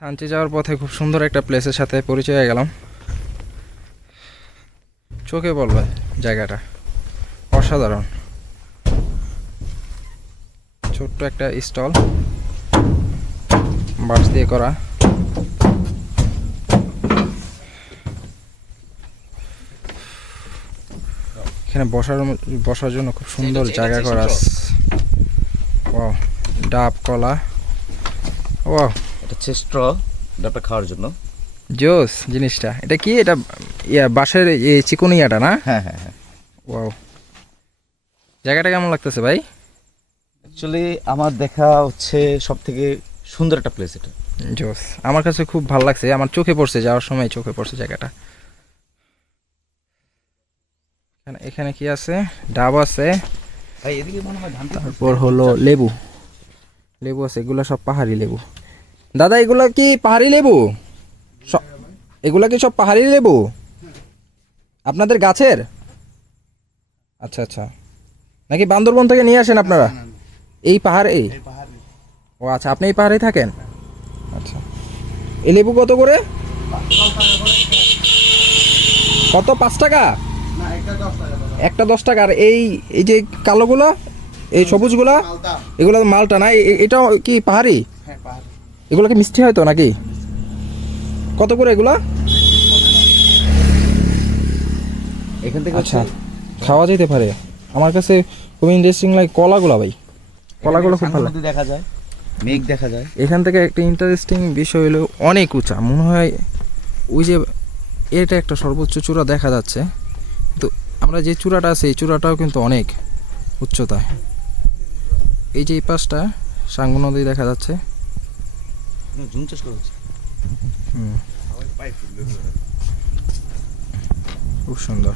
থানচি যাওয়ার পথে খুব সুন্দর একটা প্লেসের সাথে পরিচয় হয়ে গেলাম। চোখে বলবে জায়গাটা। অসাধারণ। ছোট্ট একটা স্টল বাঁশ দিয়ে করা। এখানে বসার বসার জন্য খুব সুন্দর জায়গা করা। ও ডাব কলা। ও এটা হচ্ছে স্ট্র ডাবটা খাওয়ার জন্য। জোস জিনিসটা। এটা কি? এটা ইয়া বাঁশের এই চিকনিয়াটা না? হ্যাঁ হ্যাঁ হ্যাঁ। ওয়াও। জায়গাটা কেমন লাগতেছে ভাই? অ্যাকচুয়ালি আমার দেখা হচ্ছে সব থেকে সুন্দর একটা প্লেস এটা। জোস। আমার কাছে খুব ভালো লাগছে। আমার চোখে পড়ছে যাওয়ার সময় চোখে পড়ছে জায়গাটা। এখানে এখানে কি আছে? ডাব আছে। ভাই এদিকে মনে হয় ধান তারপর হলো লেবু। লেবু আছে এগুলো সব পাহাড়ি লেবু। দাদা এগুলো কি পাহাড়ি লেবু? এগুলো কি সব পাহাড়ি লেবু? আপনাদের গাছের? আচ্ছা আচ্ছা। নাকি বান্দরবন থেকে নিয়ে আসেন আপনারা? এই পাহাড়ে? ও আচ্ছা আপনি এই পাহাড়েই থাকেন? আচ্ছা। এই লেবু কত করে? কত পাঁচ টাকা? একটা দশ টাকা আর এই এই যে কালোগুলো এই সবুজগুলো এগুলো মালটা না? এটা কি পাহাড়ি? এগুলো কি মিষ্টি হয় তো নাকি? কত করে এগুলো? এখান থেকে আচ্ছা খাওয়া যেতে পারে। আমার কাছে খুব ইন্টারেস্টিং লাগে কলাগুলো ভাই। কলাগুলো খুব ভালো। দেখা যায় মেঘ দেখা যায়। এখান থেকে একটা ইন্টারেস্টিং বিষয় হলো অনেক উঁচা। মনে হয় ওই যে এটা একটা সর্বোচ্চ চূড়া দেখা যাচ্ছে। তো আমরা যে চূড়াটা আছে এই চূড়াটাও কিন্তু অনেক উচ্চতায়। এই যে এই পাশটা সাঙ্গু নদী দেখা যাচ্ছে। জুম চাষ করা হচ্ছে? খুব সুন্দর।